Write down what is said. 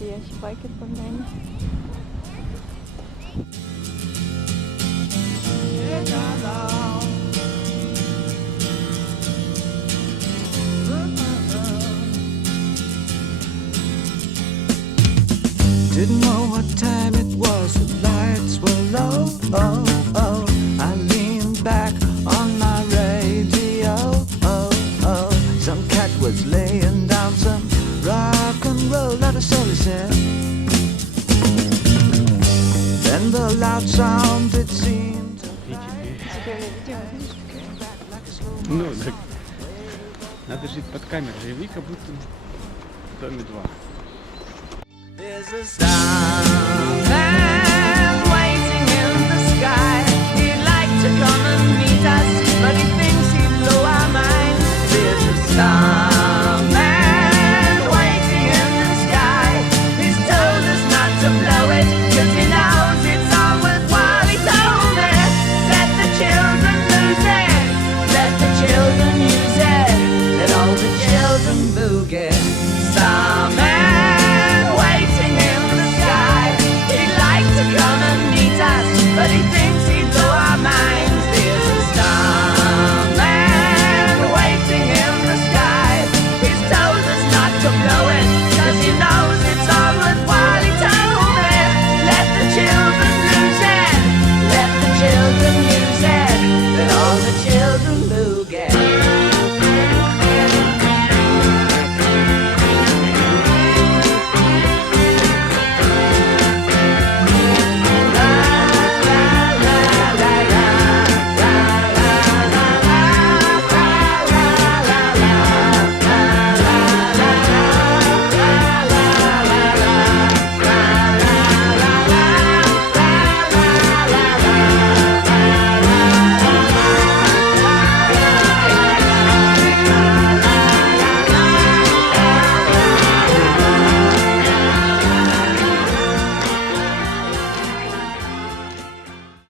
настоящий байкер по мне. Didn't know what time it was, the lights were low. Oh, oh. I leaned back on my radio. Oh, oh. Some cat was laying down some rock and roll, that is all he said. Then the loud sound it seemed to Ну, так, надо жить под камерой, живи как будто в доме 2. There's a starman waiting in the sky. He'd like to come and meet us, but he thinks he'd blow our minds. There's a star.